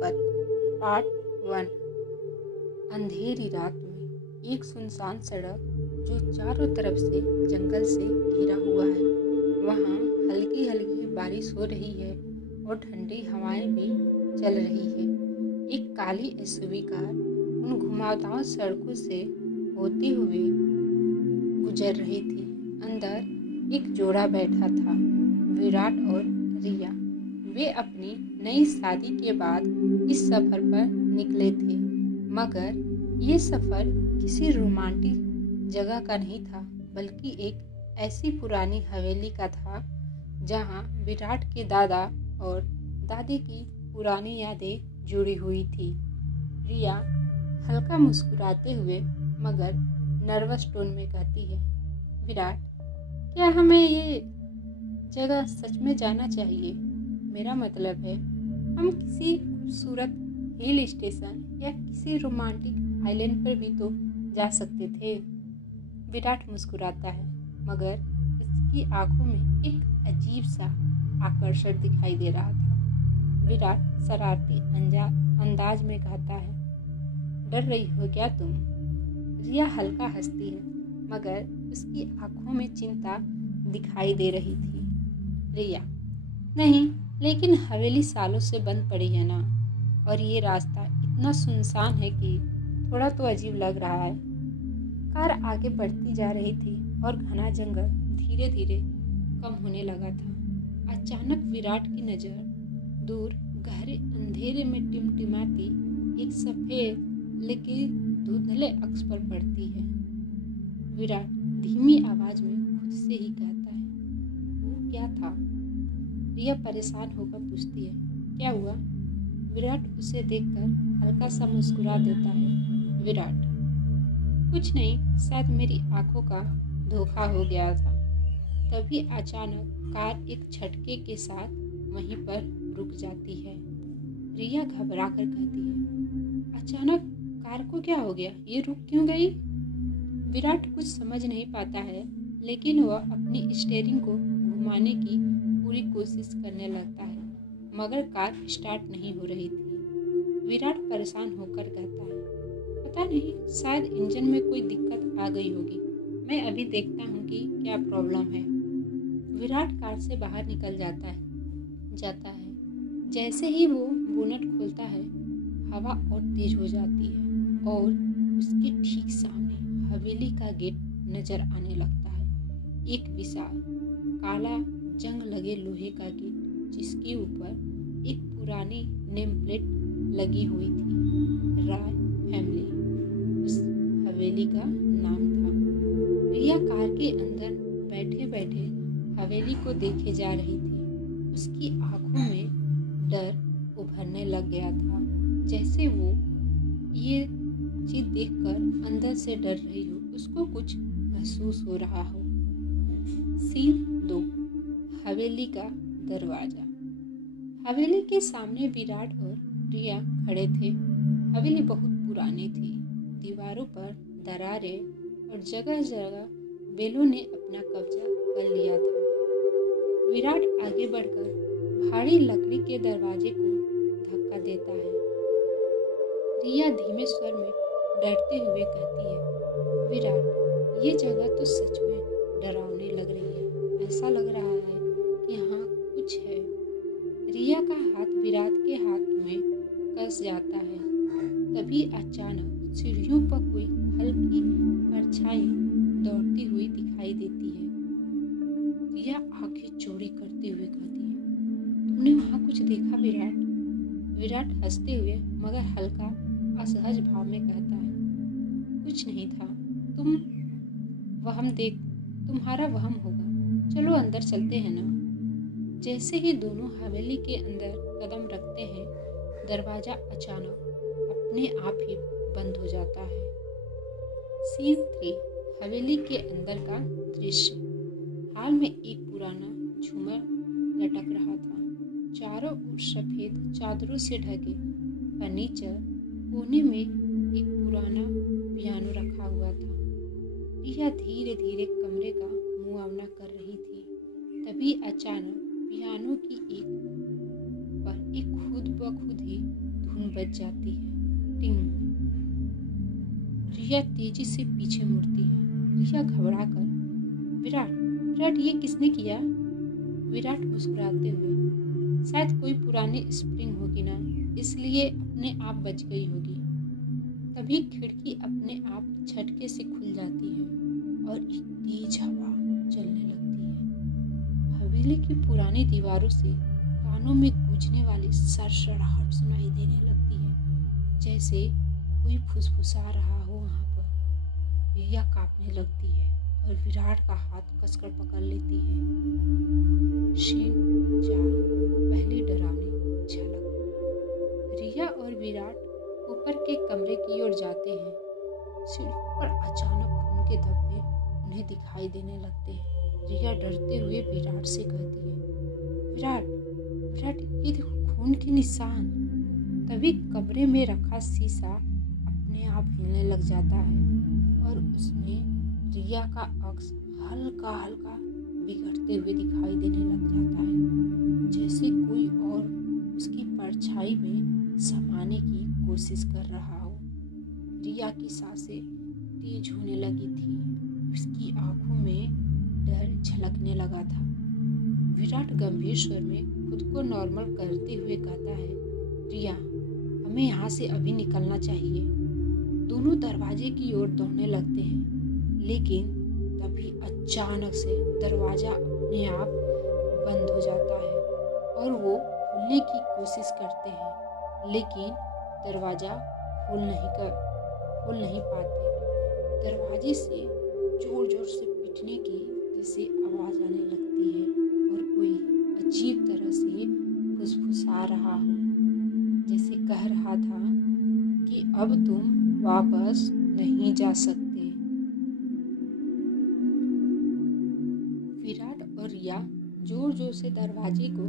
मोहब्बत पार्ट 1। अंधेरी रात में एक सुनसान सड़क जो चारों तरफ से जंगल से घिरा हुआ है, वहाँ हल्की हल्की बारिश हो रही है और ठंडी हवाएं भी चल रही है। एक काली एसयूवी कार उन घुमावदार सड़कों से होते हुए गुजर रही थी। अंदर एक जोड़ा बैठा था, विराट और रिया। वे अपनी नई शादी के बाद इस सफ़र पर निकले थे, मगर ये सफ़र किसी रोमांटिक जगह का नहीं था, बल्कि एक ऐसी पुरानी हवेली का था जहाँ विराट के दादा और दादी की पुरानी यादें जुड़ी हुई थी। रिया हल्का मुस्कुराते हुए मगर नर्वस टोन में कहती है, विराट, क्या हमें ये जगह सच में जाना चाहिए? मेरा मतलब है, हम किसी खूबसूरत हिल स्टेशन या किसी रोमांटिक आइलैंड पर भी तो जा सकते थे। विराट मुस्कुराता है, मगर इसकी आंखों में एक अजीब सा आकर्षण दिखाई दे रहा था। विराट शरारती अंदाज में कहता है, डर रही हो क्या तुम? रिया हल्का हंसती है, मगर उसकी आंखों में चिंता दिखाई दे रही थी। रिया, नहीं, लेकिन हवेली सालों से बंद पड़ी है ना, और ये रास्ता इतना सुनसान है कि थोड़ा तो अजीब लग रहा है। कार आगे बढ़ती जा रही थी और घना जंगल धीरे धीरे कम होने लगा था। अचानक विराट की नज़र दूर गहरे अंधेरे में टिमटिमाती एक सफ़ेद लेकिन धुंधले अक्ष पर पड़ती है। विराट धीमी आवाज में खुद से ही कहता है, वो क्या था? रिया परेशान होकर पूछती है, क्या हुआ? विराट उसे देखकर हल्का सा मुस्कुरा देता है। विराट, कुछ नहीं, शायद मेरी आंखों का धोखा हो गया था। तभी अचानक कार एक झटके के साथ वहीं पर रुक जाती है। रिया घबरा कर कहती है, अचानक कार को क्या हो गया? ये रुक क्यों गई? विराट कुछ समझ नहीं पाता है, लेकिन वह अपनी स्टीयरिंग को घुमाने की पूरी कोशिश करने लगता है, मगर कार स्टार्ट नहीं हो रही थी। विराट परेशान होकर कहता है, पता नहीं, शायद इंजन में कोई दिक्कत आ गई होगी। मैं अभी देखता हूँ कि क्या प्रॉब्लम है। विराट कार से बाहर निकल जाता है। जैसे ही वो बोनट खोलता है, हवा और तेज हो जाती है और उसके ठीक सामने हवेली का गेट नजर आने लगता है। एक विशाल काला जंग लगे लोहे का गेट, जिसके ऊपर एक पुरानी नेम प्लेट लगी हुई थी, राय फैमिली उस हवेली का नाम था। रिया कार के अंदर बैठे बैठे हवेली को देखे जा रही थी। उसकी आंखों में डर उभरने लग गया था, जैसे वो ये चीज देखकर अंदर से डर रही हो, उसको कुछ महसूस हो रहा हो। सीन 2, हवेली का दरवाजा। हवेली के सामने विराट और रिया खड़े थे। हवेली बहुत पुरानी थी, दीवारों पर दरारें और जगह जगह बेलों ने अपना कब्जा कर लिया था। विराट आगे बढ़कर भारी लकड़ी के दरवाजे को धक्का देता है। रिया धीमे स्वर में डरते हुए कहती है, विराट, ये जगह तो सच में डरावनी लग रही है। ऐसा लग रहा है कि यहाँ कुछ है। रिया का हाथ विराट के हाथ में कस जाता है। तभी अचानक सीढ़ियों पर कोई हल्की परछाई दौड़ती हुई दिखाई देती है। रिया आंखें चौड़ी करते हुए कहती है, तुमने वहाँ कुछ देखा विराट? विराट हंसते हुए मगर हल्का असहज भाव में कहता है, कुछ नहीं था, तुम्हारा वहम होगा। चलो अंदर चलते हैं ना। जैसे ही दोनों हवेली के अंदर कदम रखते हैं, दरवाजा अचानक अपने आप ही बंद हो जाता है। सीन 3, हवेली के अंदर का दृश्य। हाल में एक पुराना झूमर लटक रहा था। चारों ओर सफेद चादरों से ढके फर्नीचर, कोने में एक पुराना पियानो रखा हुआ था। रिया धीरे धीरे कमरे का मुआयना कर रही थी। तभी अचानक पियानो की एक खुद ब खुद ही धुन बज जाती है। टिंग। रिया तेजी से पीछे मुड़ती है। रिया घबराकर, विराट विराट ये किसने किया? विराट मुस्कुराते हुए, शायद कोई पुरानी स्प्रिंग होगी ना, इसलिए अपने आप बच गई होगी। तभी खिड़की अपने आप झटके से खुल जाती है और एक तेज हवा चलने लगती है। हवेली की पुरानी दीवारों से कानों में गूंजने वाली सरसराहट सुनाई देने लगती है, जैसे कोई फुसफुसा रहा हो वहां पर। रिया कांपने लगती है और विराट का हाथ कसकर पकड़ लेती है। सीन 4, पहली डरावनी झलक। रिया और विराट ऊपर के कमरे की ओर जाते हैं। सीढ़ियों पर अचानक खून के धब्बे उन्हें दिखाई देने लगते हैं। रिया डरते हुए विराट से कहती है, विराट विराट ये देखो खून के निशान। तभी कमरे में रखा शीशा अपने आप हिलने लग जाता है और उसमें रिया का अक्स हल्का हल्का बिगड़ते हुए दिखाई देने लग जाता है, जैसे कोई और उसकी परछाई में समाने की कोशिश कर रहा हो। रिया की सांसें तेज होने लगी थी। उसकी आंखों में डर झलकने लगा था। विराट गंभीर स्वर में खुद को नॉर्मल करते हुए कहता है, रिया हमें यहाँ से अभी निकलना चाहिए। दोनों दरवाजे की ओर दौड़ने लगते हैं, लेकिन तभी अचानक से दरवाजा अपने आप बंद हो जाता है और वो खुलने की कोशिश करते हैं, लेकिन दरवाजा खोल नहीं पाते। दरवाजे से जोर जोर से पीटने की जैसे आवाज आने लगती है और कोई अजीब तरह से फुसफुसा रहा हो, जैसे कह रहा था कि अब तुम वापस नहीं जा सकते। विराट और रिया जोर जोर से दरवाजे को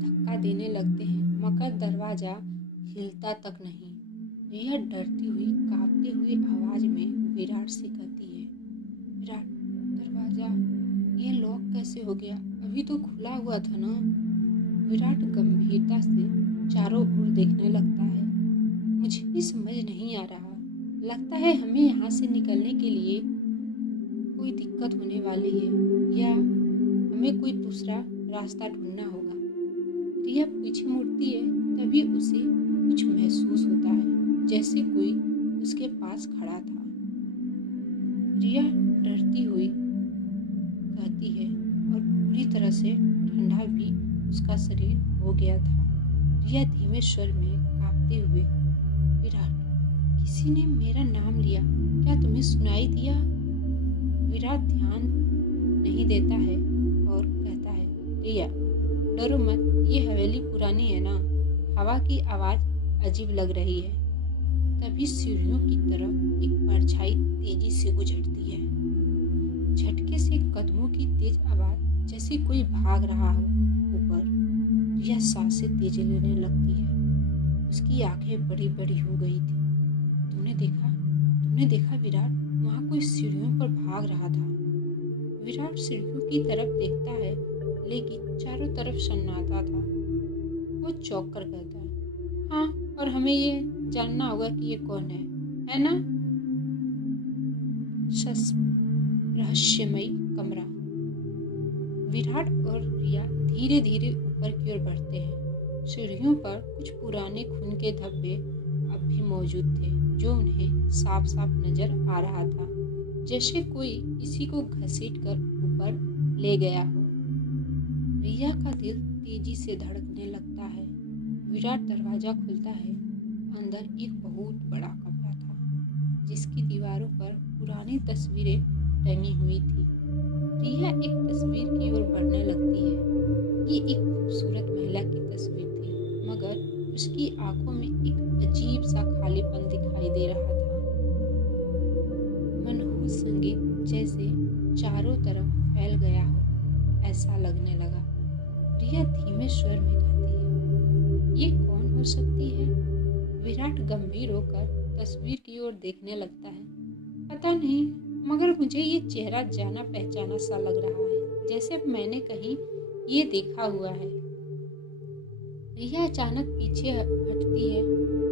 धक्का देने लगते हैं, मगर दरवाजा हिलता तक नहीं। रिया डरती हुई कांपते हुए आवाज में विराट से कहती है, विराट दरवाजा ये लॉक कैसे हो गया? अभी तो खुला हुआ था ना। विराट गंभीरता से चारों ओर देखने लगता है। मुझे भी समझ नहीं आ रहा, लगता है हमें यहाँ से निकलने के लिए कोई दिक्कत होने वाली है या हमें कोई दूसरा रास्ता ढूंढना होगा। रिया पीछे मुड़ती है, तभी उसे कुछ महसूस होता है, जैसे कोई उसके पास खड़ा था। रिया डरती हुई कहती है और पूरी तरह से ठंडा भी उसका शरीर हो गया था। रिया धीमे स्वर में कांपते हुए, विराट किसी ने मेरा नाम लिया, क्या तुम्हें सुनाई दिया? विराट ध्यान नहीं देता है और कहता है, रिया डरो मत, ये हवेली पुरानी है ना, हवा की आवाज अजीब लग रही है। तभी सीढ़ियों की तरफ एक परछाई तेजी से गुजरती है। झटके से कदमों की तेज आवाज, जैसे कोई भाग रहा हो ऊपर। रिया सांसें तेज लेने लगती है। उसकी आंखें बड़ी बड़ी हो गई थी। तुमने देखा विराट, वहाँ कोई सीढ़ियों पर भाग रहा था। विराट सीढ़ियों की तरफ देखता है, लेकिन चारों तरफ सन्नाटा था। वो चौंक कर कहता है, हाँ, और हमें ये जानना होगा कि ये कौन है ना? रहस्यमयी कमरा। विराट और रिया धीरे धीरे ऊपर की ओर बढ़ते हैं। सीढ़ियों पर कुछ पुराने खून के धब्बे अब भी मौजूद थे, जो उन्हें साफ साफ नजर आ रहा था, जैसे कोई किसी को घसीट कर ऊपर ले गया हो। रिया का दिल तेजी से धड़कने लगता है। विराट दरवाजा खुलता है। अंदर एक बहुत बड़ा कमरा था, जिसकी दीवारों पर पुरानी तस्वीरें टंगी हुई थी। रिया एक तस्वीर की ओर बढ़ने लगती है। ये एक खूबसूरत महिला की तस्वीर थी, मगर उसकी आंखों में एक अजीब सा खालीपन दिखाई दे रहा था। मनहूस संगीत जैसे चारों तरफ फैल गया हो, ऐसा लगने लगा। रिया धीमे स्वर में कहती है, ये कौन हो सकती है? विराट गंभीर होकर तस्वीर की ओर देखने लगता है। पता नहीं, मगर मुझे ये चेहरा जाना पहचाना सा लग रहा है, जैसे मैंने कहीं ये देखा हुआ है। रिया अचानक पीछे हटती है,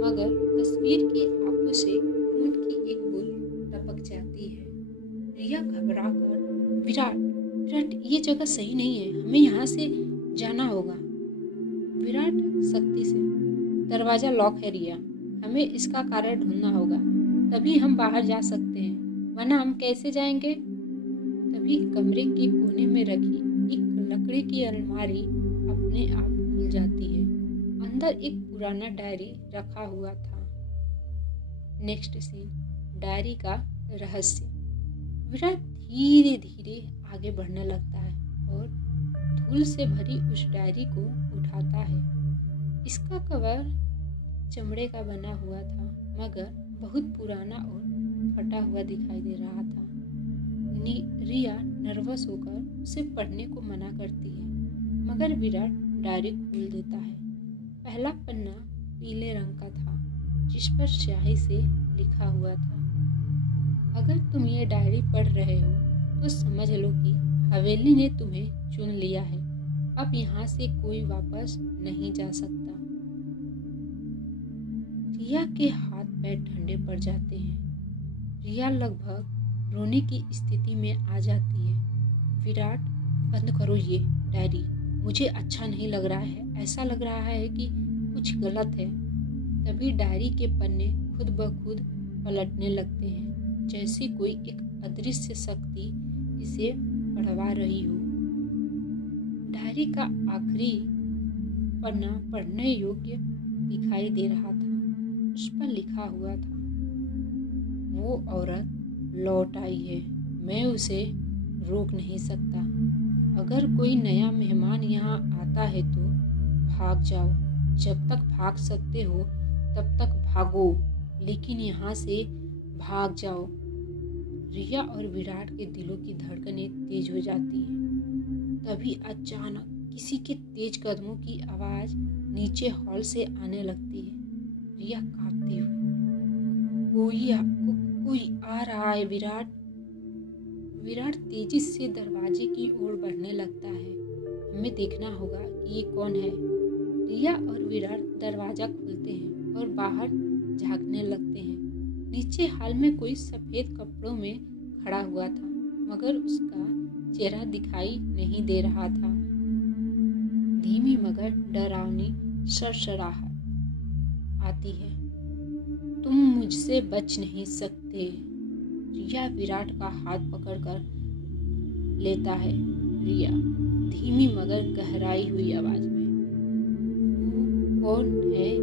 मगर तस्वीर की आंखों से खून की एक बूंद टपक जाती है। रिया घबराकर, विराट विराट ये जगह सही नहीं है, हमें यहाँ से जाना होगा। विराट सख्ती से, दरवाजा लॉक है रिया, हमें इसका कारण ढूंढना होगा, तभी हम बाहर जा सकते हैं, वरना हम कैसे जाएंगे। तभी कमरे के कोने में रखी एक लकड़ी की अलमारी अपने आप खुल जाती है। अंदर एक पुराना डायरी रखा हुआ था। नेक्स्ट सीन, डायरी का रहस्य। विराट धीरे धीरे आगे बढ़ने लगता है और धूल से भरी उस डायरी को उठाता है। इसका कवर चमड़े का बना हुआ था, मगर बहुत पुराना और फटा हुआ दिखाई दे रहा था। रिया नर्वस होकर उसे पढ़ने को मना करती है, मगर विराट डायरी खोल देता है। पहला पन्ना पीले रंग का था, जिस पर स्याही से लिखा हुआ था, अगर तुम ये डायरी पढ़ रहे हो तो समझ लो कि हवेली ने तुम्हें चुन लिया है, अब यहाँ से कोई वापस नहीं जा सकता। रिया के हाथ पैर ठंडे पड़ जाते हैं। रिया लगभग रोने की स्थिति में आ जाती है। विराट, बंद करो ये डायरी, मुझे अच्छा नहीं लग रहा है, ऐसा लग रहा है कि कुछ गलत है। तभी डायरी के पन्ने खुद ब खुद पलटने लगते हैं, जैसे कोई एक अदृश्य शक्ति इसे पढ़वा रही हो। डायरी का आखिरी पन्ना पढ़ने योग्य दिखाई दे रहा था। उस पर लिखा हुआ था, वो औरत लौट आई है, मैं उसे रोक नहीं सकता। अगर कोई नया मेहमान यहाँ आता है तो भाग जाओ, जब तक भाग सकते हो तब तक भागो, लेकिन यहाँ से भाग जाओ। रिया और विराट के दिलों की धड़कनें तेज हो जाती हैं। तभी अचानक किसी के तेज कदमों की आवाज नीचे हॉल से आने लगती है। रिया कांपती हुई, कोई आ रहा है। विराट तेजी से दरवाजे की ओर बढ़ने लगता है। हमें देखना होगा कि ये कौन है। रिया और विराट दरवाजा खोलते हैं और बाहर झांकने लगते हैं। नीचे हॉल में कोई सफेद कपड़ों में खड़ा हुआ था, मगर उसका चेहरा दिखाई नहीं दे रहा था। धीमी मगर डरावनी सरसराहट आती है, तुम मुझसे बच नहीं सकते। रिया विराट का हाथ पकड़कर लेता है। रिया धीमी मगर गहराई हुई आवाज में, वो कौन है?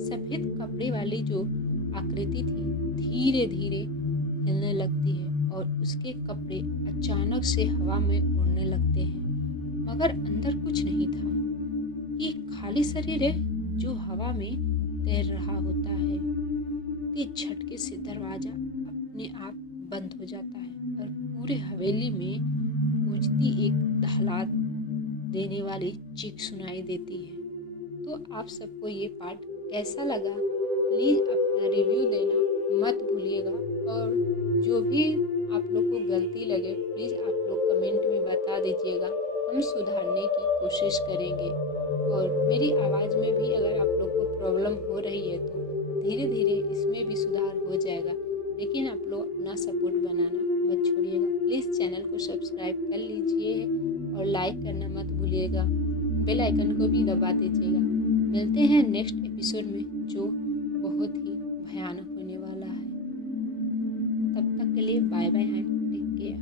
सफेद कपड़े वाली जो आकृति थी धीरे धीरे हिलने लगती है और उसके कपड़े अचानक से हवा में उड़ने लगते हैं, मगर अंदर कुछ नहीं था। ये खाली शरीर है जो हवा में तैर रहा होता है। तेज झटके से दरवाजा अपने आप बंद हो जाता है और पूरे हवेली में गूंजती एक दहला देने वाली चीख सुनाई देती है। तो आप सबको ये पार्ट कैसा लगा, प्लीज़ अपना रिव्यू देना मत भूलिएगा, और जो भी आप लोग को गलती लगे प्लीज़ आप लोग कमेंट में बता दीजिएगा, हम सुधारने की कोशिश करेंगे। और मेरी आवाज़ में भी अगर आप लोग को प्रॉब्लम हो रही है तो धीरे धीरे इसमें भी सुधार हो जाएगा, लेकिन आप लोग अपना सपोर्ट बनाना मत छोड़िएगा। प्लीज़ चैनल को सब्सक्राइब कर लीजिए और लाइक करना मत भूलिएगा, बेल आइकन को भी दबा दीजिएगा। मिलते हैं नेक्स्ट एपिसोड में जो बहुत ही भयानक होने वाला है। तब तक के लिए bye bye and take care.